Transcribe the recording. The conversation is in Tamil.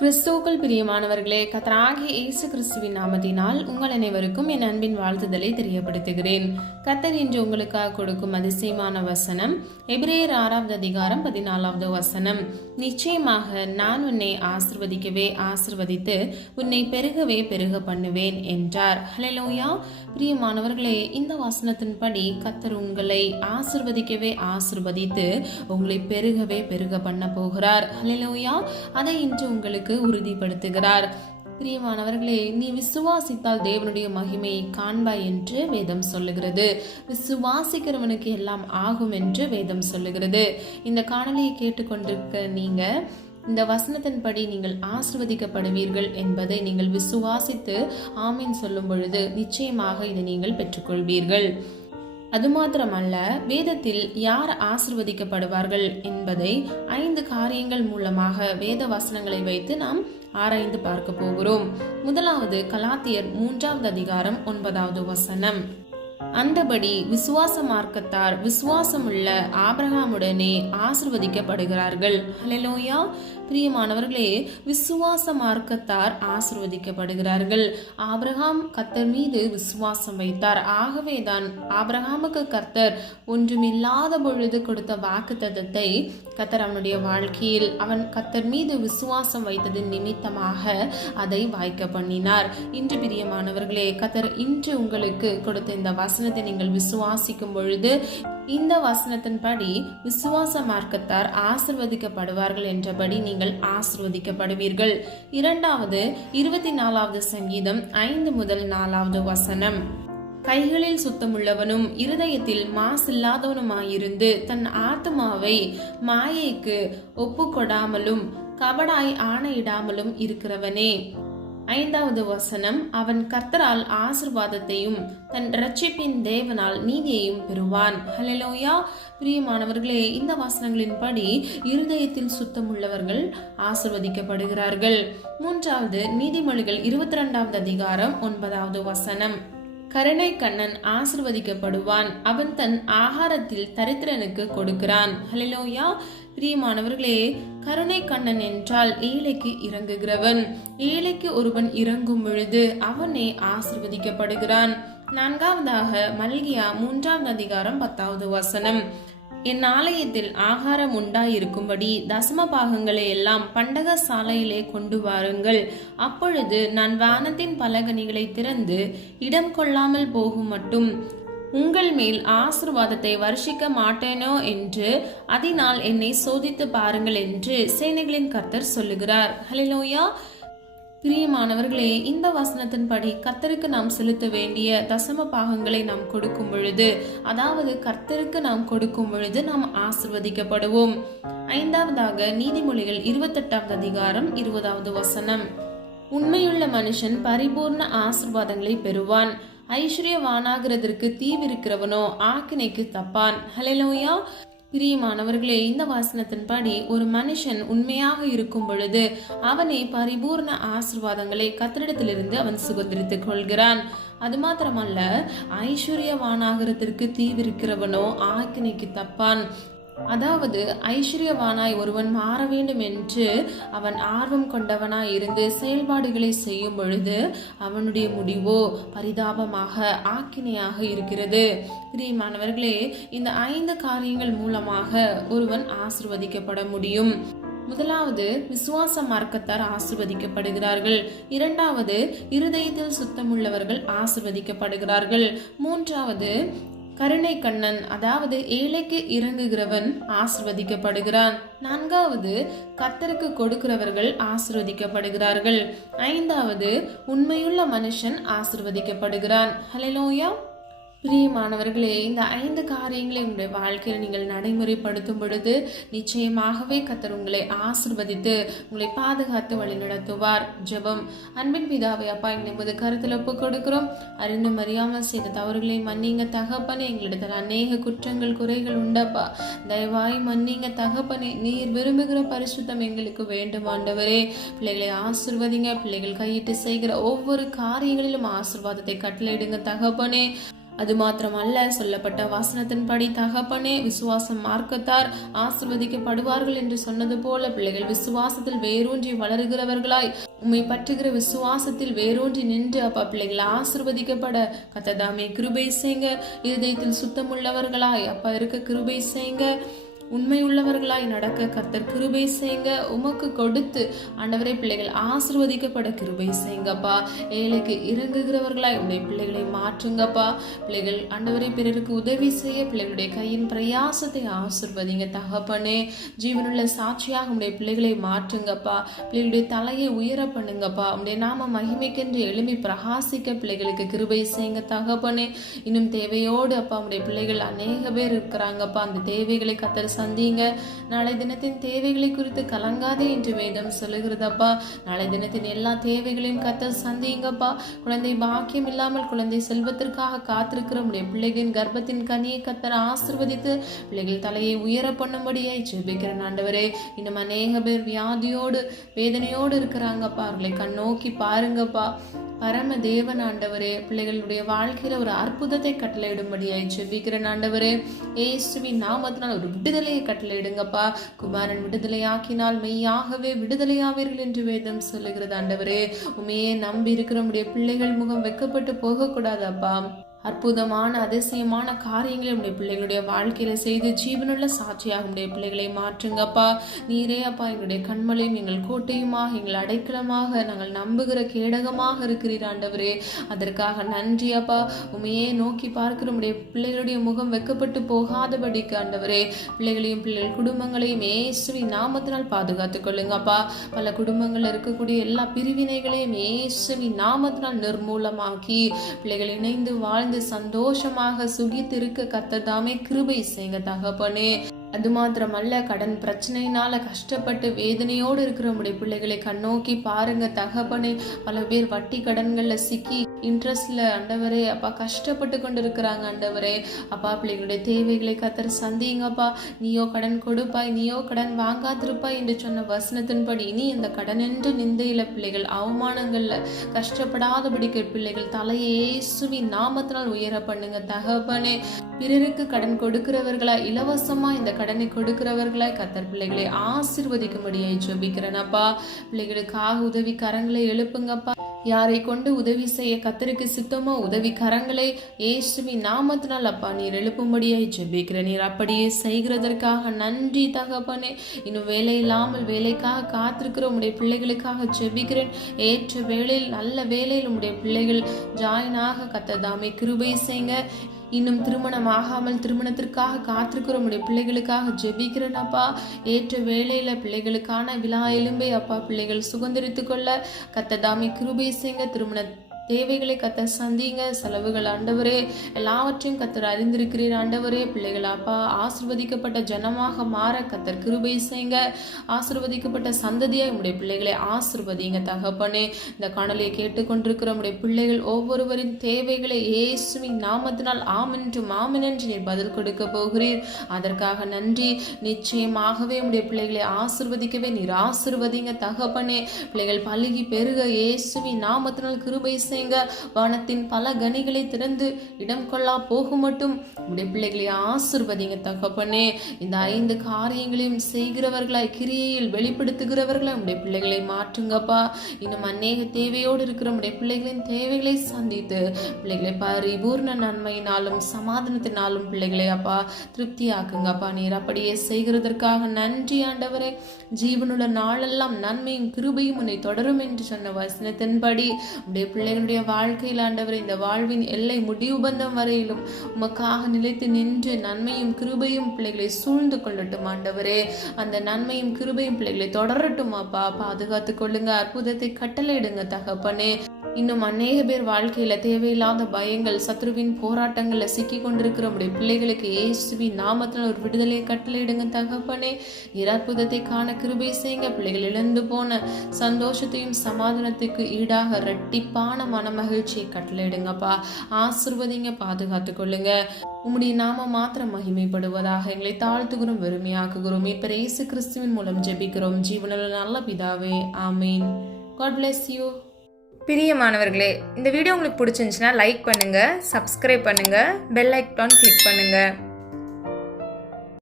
கிறிஸ்துவுக்குள் பிரியமானவர்களே, கர்த்தராகிய இயேசு கிறிஸ்துவின் நாமத்தினால் உங்கள் அனைவருக்கும் என் அன்பின் வாழ்த்துதலை தெரியப்படுத்துகிறேன். கர்த்தர் இன்று உங்களுக்காக கொடுக்கும் அதிசயமான வசனம் எபிரேயர் 6வது அதிகாரம் 14வது வசனம். நிச்சயமாக நான் உன்னை ஆசிர்வதிக்கவே ஆசிர்வதித்து உன்னை பெருகவே பெருக பண்ணுவேன் என்றார். ஹல்லேலூயா. பிரியமானவர்களே, இந்த வசனத்தின்படி கர்த்தர் உங்களை ஆசிர்வதிக்கவே ஆசிர்வதித்து உங்களை பெருகவே பெருக பண்ண போகிறார். ஹல்லேலூயா. அதை இன்று உங்களுக்கு உறுதிப்படுத்துகிறார். பிரியமானவர்களே, நீ விசுவாசித்தால் தேவனுடைய மகிமையை காண்பாய் என்று வேதம் சொல்லுகிறது. விசுவாசிக்கிறவனுக்கு எல்லாம் ஆகும் என்று வேதம் சொல்லுகிறது. இந்த காணொலியை கேட்டுக்கொண்டிருக்க நீங்க இந்த வசனத்தின்படி நீங்கள் ஆசிர்வதிக்கப்படுவீர்கள் என்பதை நீங்கள் விசுவாசித்து ஆமீன் சொல்லும் பொழுது நிச்சயமாக இதை நீங்கள் பெற்றுக்கொள்வீர்கள். அது மாத்திரமல்ல, வேதத்தில் யார் ஆசிர்வதிக்கப்படுவார்கள் என்பதை 5 காரியங்கள் மூலமாக வேத வசனங்களை வைத்து நாம் ஆராய்ந்து பார்க்க போகிறோம். முதலாவது கலாத்தியர் 3வது அதிகாரம் 9வது வசனம். அந்தபடி விசுவாச மார்க்கத்தார் விசுவாசமுள்ள ஆபிரகாமுடனே ஆசிர்வதிக்கப்படுகிறார்கள். ஹல்லேலூயா. பிரியமானவர்களே, விசுவாச மார்க்கத்தார் ஆசிர்வதிக்கப்படுகிறார்கள். ஆபிரகாம் கர்த்தர் மீது விசுவாசம் வைத்தார். ஆகவேதான் ஆபிரகாமுக்கு கர்த்தர் ஒன்றுமில்லாத பொழுது கொடுத்த வாக்குத்தத்தத்தை கர்த்தர் அவனுடைய வாழ்க்கையில் அவன் கர்த்தர் மீது விசுவாசம் வைத்ததின் நிமித்தமாக அதை வாய்க்க பண்ணினார். இன்று பிரியமானவர்களே, கர்த்தர் இன்று உங்களுக்கு கொடுத்த இந்த வசனத்தை நீங்கள் விசுவாசிக்கும் பொழுது இந்த வசனத்தின்படி விசுவாச மார்க்கத்தார் ஆசிர்வதிக்கப்படுவார்கள் என்றபடி நீங்கள் ஆசிர்வதிக்கப்படுவீர்கள். இரண்டாவது 24வது சங்கீதம் 5 முதல் 4வது வசனம். கைகளில் சுத்தமுள்ளவனும் இருதயத்தில் மாசில்லாதவனுமாயிருந்து தன் ஆத்துமாவை மாயைக்கு ஒப்புக்கொடாமலும் கபடாய் ஆணையிடாமலும் இருக்கிறவனே. 5வது வசனம். அவன் கர்த்தரால் ஆசீர்வாதத்தையும் தன் இரட்சிப்பின் தேவனால் நீதியையும் பெறுவான். ஹல்லேலூயா. பிரியமானவர்களே, இந்த வசனங்களின்படி இருதயத்தில் சுத்தமுள்ளவர்கள் ஆசீர்வதிக்கப்படுகிறார்கள். மூன்றாவது நீதிமொழிகள் 22வது அதிகாரம் 9வது வசனம். கருணை கண்ணன் ஆசிர்வதிக்கப்படுவான், அவன் தன் ஆகாரத்தில் தரித்திரனுக்கு கொடுக்கிறான். ஹல்லேலூயா. பிரியமானவர்களே, கருணை கண்ணன் என்றால் ஏழைக்கு இறங்குகிறவன். ஏழைக்கு ஒருவன் இறங்கும் பொழுது அவனே ஆசிர்வதிக்கப்படுகிறான். 4வதாக மல்கியா 3வது அதிகாரம் 10வது வசனம். என் ஆலயத்தில் ஆகாரம் உண்டாயிருக்கும்படி தசம பாகங்களை எல்லாம் பண்டக சாலையிலே கொண்டு வாருங்கள். அப்பொழுது நான் வானத்தின் பலகணிகளை திறந்து இடம் கொள்ளாமல் போகும் மட்டும் உங்கள் மேல் ஆசீர்வாதத்தை வருஷிக்க மாட்டேனோ என்று அதனால் என்னை சோதித்து பாருங்கள் என்று சேனைகளின் கர்த்தர் சொல்லுகிறார். ஹல்லேலூயா. பிரியமானவர்களே, இந்த வசனத்தின்படி கர்த்தருக்கு நாம் செலுத்த வேண்டிய தசம பாகங்களை நாம் கொடுக்கும் பொழுது, அதாவது கர்த்தருக்கு நாம் கொடுக்கும் பொழுது நாம் ஆசிர்வதிக்கப்படுவோம். 5வதாக நீதிமொழிகள் 28வது அதிகாரம் 20வது வசனம். உண்மையுள்ள மனுஷன் பரிபூர்ண ஆசீர்வாதங்களை பெறுவான், ஐஸ்வர்யவானாகிறதற்கு தீவிருக்கிறவனோ ஆக்கினைக்கு தப்பான். ஹல்லேலூயா. பிரியமானவர்களே, இந்த வசனத்தின்படி ஒரு மனுஷன் உண்மையாக இருக்கும் பொழுது அவனை பரிபூர்ண ஆசீர்வாதங்களை கர்த்தரிடத்திலிருந்து அவன் சுதந்திரித்துக் கொள்கிறான். அது மாத்திரமல்ல, ஐஸ்வர்யவானாகிறதற்கு தீவிருக்கிறவனோ ஆக்கினைக்கு தப்பான். அதாவது ஐஸ்வர்யவானாய் ஒருவன் மாற வேண்டும் என்று அவன் ஆர்வம் கொண்டவனாய் இருந்து செயல்பாடுகளை செய்யும் பொழுது அவனுடைய முடிவோ பரிதாபமாக ஆக்கினையாக இருக்கிறது. பிரியமானவர்களே, இந்த 5 காரியங்கள் மூலமாக ஒருவன் ஆசிர்வதிக்கப்பட முடியும். முதலாவது விசுவாச மார்க்கத்தார் ஆசிர்வதிக்கப்படுகிறார்கள். இரண்டாவது இருதயத்தில் சுத்தமுள்ளவர்கள் ஆசிர்வதிக்கப்படுகிறார்கள். மூன்றாவது கருணை கண்ணன், அதாவது ஏழைக்கு இறங்குகிறவன் ஆசிர்வதிக்கப்படுகிறான். 4வது கர்த்தருக்கு கொடுக்கிறவர்கள் ஆசிர்வதிக்கப்படுகிறார்கள். 5வது உண்மையுள்ள மனுஷன் ஆசிர்வதிக்கப்படுகிறான். ஹல்லேலூயா. பிரியமானவர்களே, இந்த 5 காரியங்களை உங்களுடைய வாழ்க்கையில் நீங்கள் நடைமுறைப்படுத்தும் பொழுது நிச்சயமாகவே கர்த்தர் உங்களை ஆசிர்வதித்து உங்களை பாதுகாத்து வழி நடத்துவார். ஜெபம். அன்பின் பிதாவே, அப்பா, எங்களை உமது கருத்தில் ஒப்பு கொடுக்கிறோம். அறிந்தும் அறியாமல் செய்த தவறுகளை மன்னிங்க தகப்பனே. எங்களிடத்தில் அநேக குற்றங்கள் குறைகள் உண்டப்பா, தயவாய் மன்னிங்க தகப்பனே. நீர் விரும்புகிற பரிசுத்தம் எங்களுக்கு வேண்டும் ஆண்டவரே. பிள்ளைகளை ஆசிர்வதிங்க. பிள்ளைகள் கையிட்டு செய்கிற ஒவ்வொரு காரியங்களிலும் ஆசீர்வாதத்தை கட்டளையிடுங்க தகப்பனே. அது மாத்திரமல்ல, சொல்லப்பட்ட வசனத்தின்படி தகப்பனே விசுவாசம் மார்க்கத்தார் ஆசீர்வதிக்கப்படுவார்கள் என்று சொன்னது போல பிள்ளைகள் விசுவாசத்தில் வேரூன்றி வளருகிறவர்களாய் உம்மை பற்றுகிற விசுவாசத்தில் வேரூன்றி நின்று அப்பா பிள்ளைகள் ஆசீர்வதிக்கப்பட கத்ததாமே கிருபை செய்ங்க. இருதயத்தில் சுத்தமுள்ளவர்களாய் அப்பா இருக்க கிருபை செய்ங்க. உண்மை உள்ளவர்களாய் நடக்க கர்த்தர் கிருபை செய்யுங்க. உமக்கு கொடுத்து ஆண்டவரே பிள்ளைகள் ஆசீர்வதிக்கப்பட கிருபை செய்யுங்கப்பா. ஏழைக்கு இறங்குகிறவர்களாய் உடைய பிள்ளைகளை மாற்றுங்கப்பா. பிள்ளைகள் ஆண்டவரே பிறருக்கு உதவி செய்ய பிள்ளைகளுடைய கையின் பிரயாசத்தை ஆசீர்வதிங்க தகப்பனே. ஜீவனுள்ள சாட்சியாக உடைய பிள்ளைகளை மாற்றுங்கப்பா. பிள்ளைகளுடைய தலையை உயர பண்ணுங்கப்பா. உடைய நாம மகிமைக்கென்று எழும்பி பிரகாசிக்க பிள்ளைகளுக்கு கிருபை செய்யுங்க தகப்பனே. இன்னும் தேவையோடு அப்பா உடைய பிள்ளைகள் அநேக பேர் இருக்கிறாங்கப்பா. அந்த தேவைகளை கர்த்தர் சந்திங்க. நாளை தினத்தின் தேவைகளை குறித்து கலங்காதே என்று வேதம் சொல்லுகிறதப்பா. நாளை தினத்தின் எல்லா தேவைகளையும் கர்த்தர் சந்திங்கப்பா. குழந்தை பாக்கியம் இல்லாமல் குழந்தை செல்வத்திற்காக காத்திருக்கிற உடைய பிள்ளைகளின் கர்ப்பத்தின் கனியை கர்த்தர் ஆசீர்வதித்து பிள்ளைகள் தலையை உயர பண்ணும்படியாய் ஜெபிக்கிறேன் ஆண்டவரே. இன்னும் அநேக பேர் வியாதியோடு வேதனையோடு இருக்கிறாங்கப்பா. அவர்களை கண்ணோக்கி பாருங்கப்பா. பரம தேவன் ஆண்டவரே பிள்ளைகளுடைய வாழ்க்கையில ஒரு அற்புதத்தை கட்டளையிடும்படியாய் ஜெபிக்கிறேன் ஆண்டவரே. இயேசுவின் நாமத்தினால் ஒரு விடுதலையை கட்டளையிடுங்கப்பா. குமாரன் விடுதலையாக்கினால் மெய்யாகவே விடுதலையாவீர்கள் என்று வேதம் சொல்லுகிறது ஆண்டவரே. உண்மையே நம்பி இருக்கிற உடைய பிள்ளைகள் முகம் வெக்கப்பட்டு போகக்கூடாதப்பா. அற்புதமான அதிசயமான காரியங்களை உடைய பிள்ளைகளுடைய வாழ்க்கையில செய்து ஜீவனுள்ள சாட்சியாக உடைய பிள்ளைகளை மாற்றுங்கப்பா. நீரே அப்பா எங்களுடைய கண்மலையும் எங்கள் கோட்டையுமாக எங்கள் அடைக்கலமாக நாங்கள் நம்புகிற கேடகமாக இருக்கிறீர் ஆண்டவரே. அதற்காக நன்றி அப்பா. உண்மையே நோக்கி பார்க்கிற உடைய பிள்ளைகளுடைய முகம் வெக்கப்பட்டு போகாதபடிக்கு ஆண்டவரே பிள்ளைகளையும் பிள்ளைகள் குடும்பங்களையும் இயேசுவின் நாமத்தினால் பாதுகாத்துக் கொள்ளுங்கப்பா. பல குடும்பங்கள் இருக்கக்கூடிய எல்லா பிரிவினைகளையும் இயேசுவின் நாமத்தினால் நிர்மூலமாக்கி பிள்ளைகள் இணைந்து வாழ்ந்து சந்தோஷமாக சுகித்திருக்க கர்த்தர் தாமே கிருபை செய்யுங்க தகப்பனே. அது மாத்திரமல்ல, கடன் பிரச்சனையினால கஷ்டப்பட்டு வேதனையோடு இருக்கிற உடைய பிள்ளைகளை கண்ணோக்கி பாருங்க தகப்பனே. பல பேர் வட்டி கடன்கள்ல சிக்கி இன்ட்ரெஸ்ட்ல ஆண்டவரே அப்பா கஷ்டப்பட்டு கொண்டு இருக்கிறாங்க ஆண்டவரே. அப்பா பிள்ளைகளுடைய தேவைகளை கர்த்தர் சந்திங்கப்பா. நீயோ கடன் கொடுப்பாய், நீயோ கடன் வாங்காதிருப்பாய் என்று சொன்ன வசனத்தின்படி இனி இந்த கடன் என்று நிந்தையில பிள்ளைகள் அவமானங்கள்ல கஷ்டப்படாதபடிக்கு பிள்ளைகள் தலையை இயேசுவின் நாமத்தினால் உயர பண்ணுங்க தகப்பனே. பிறருக்கு கடன் கொடுக்கிறவர்களா இலவசமா இந்த கடனை கொடுக்கிறவர்களாய் கர்த்தர் பிள்ளைகளை ஆசீர்வதிக்கும்படியாய் ஜெபிக்கிறேனப்பா. பிள்ளைகளுக்காக உதவி கரங்களை எழுப்புங்கப்பா. யாரை கொண்டு உதவி செய்ய கர்த்தருக்கு சித்தமோ உதவி கரங்களை இயேசுவின் நாமத்தினால் அப்பா நீர் எழுப்பும்படியாய் ஜெபிக்கிறேன். நீர் அப்படியே செய்கிறதற்காக நன்றி தகப்பனே. இன்னும் வேலை இல்லாமல் வேலைக்காக காத்திருக்கிற உடைய பிள்ளைகளுக்காக ஜெபிக்கிறேன். ஏற்ற வேளையில் நல்ல வேலையில் உடைய பிள்ளைகள் ஜாயினாக கர்த்தர் தாமே கிருபை செய்யுங்க. இன்னும் திருமணம் ஆகாமல் திருமணத்திற்காக காத்திருக்கிற உடைய பிள்ளைகளுக்காக ஜெபிக்கிறேன் அப்பா. ஏற்ற வேளையில பிள்ளைகளுக்கான விழா எலும்பை அப்பா பிள்ளைகள் சுதந்திரித்துக் கொள்ள கர்த்தர் தாமே கிருபை செய்யுங்க. திருமண தேவைகளை கர்த்தர் சந்திங்க. செலவுகள் ஆண்டவரே எல்லாவற்றையும் கர்த்தர் அறிந்திருக்கிறீர் ஆண்டவரே. பிள்ளைகள் அப்பா ஆசீர்வதிக்கப்பட்ட ஜனமாக மாற கர்த்தர் கிருபை செய்யுங்க. ஆசீர்வதிக்கப்பட்ட சந்ததியாய் உடைய பிள்ளைகளை ஆசீர்வதிங்க தகப்பனே. இந்த காணொலியை கேட்டுக்கொண்டிருக்கிற உடைய பிள்ளைகள் ஒவ்வொருவரின் தேவைகளை இயேசுவின் நாமத்தினால் ஆமென்றும் ஆமென் என்று நீர் பதில் கொடுக்க போகிறீர். அதற்காக நன்றி. நிச்சயமாகவே உடைய பிள்ளைகளை ஆசீர்வதிக்கவே நீர் ஆசீர்வதிங்க தகப்பனே. பிள்ளைகள் பலுகி பெருக இயேசுவின் நாமத்தினால் கிருபை வானத்தின் பல கனிகளை திறந்து இடம் கொள்ளா போகும் மட்டும் உடைய பிள்ளைகளை ஆசீர்வதிங்க தகப்பனே. இந்த 5 காரியங்களையும் செய்கிறவர்களாய் கிரியையில் வெளிப்படுத்துகிறவர்களாய் உடைய பிள்ளைகளை மாற்றுங்கப்பா. இன்னும் அநேக தேவையோடு இருக்கிற உடைய பிள்ளைகளின் தேவைகளை சந்தித்து பிள்ளைகளை பரிபூர்ண நன்மையினாலும் சமாதானத்தினாலும் பிள்ளைகளை அப்பா திருப்தியாக்குங்கப்பா. நீர் அப்படியே செய்கிறதற்காக நன்றி ஆண்டவரே. ஜீவனுள்ள நாளெல்லாம் நன்மையும் கிருபையும் உன்னை தொடரும் என்று சொன்ன வசனத்தின்படி உடைய பிள்ளைகளுடைய வாழ்க்கையில் ஆண்டவர் இந்த வாழ்வின் எல்லை முடிவு பந்தம் வரையிலும் உமக்காக நிலைத்து நின்று நன்மையும் கிருபையும் பிள்ளைகளை சூழ்ந்து கொள்ளட்டும் ஆண்டவரே. அந்த நன்மையும் கிருபையும் பிள்ளைகளை தொடரட்டும் அப்பா. பாதுகாத்துக் கொள்ளுங்க. அற்புதத்தை கட்டளையிடுங்க தகப்பனே. இன்னும் அநேக பேர் வாழ்க்கையில தேவையில்லாத பயங்கள் சத்ருவின் போராட்டங்கள்ல சிக்கி கொண்டிருக்கிற உடைய பிள்ளைகளுக்கு இயேசுவின் நாமத்தில் ஒரு விடுதலை கட்டளையிடுங்க தகப்பனே. அற்புதத்தை காண கிருபை செய்யுங்க. பிள்ளைகள் இழந்து போன சந்தோஷத்தையும் சமாதானத்துக்கு ஈடாக இரட்டிப்பான மன மகிழ்ச்சியை கட்டளையிடுங்கப்பா. ஆசீர்வதிங்க. பாதுகாத்துக் கொள்ளுங்க. உம்முடைய நாம மாத்திரம் மகிமைப்படுவதாக எங்களை தாழ்த்துகிறோம், வெறுமையாக்குகிறோம். இப்ப இயேசு கிறிஸ்துவின் மூலம் ஜெபிக்கிறோம் ஜீவனுள்ள நல்ல பிதாவே, ஆமீன். God bless you. பிரியமானவர்களே, இந்த வீடியோ உங்களுக்கு பிடிச்சிருந்துச்சுன்னா லைக் பண்ணுங்கள், சப்ஸ்கிரைப் பண்ணுங்கள், பெல் ஐக்கான் கிளிக் பண்ணுங்கள்.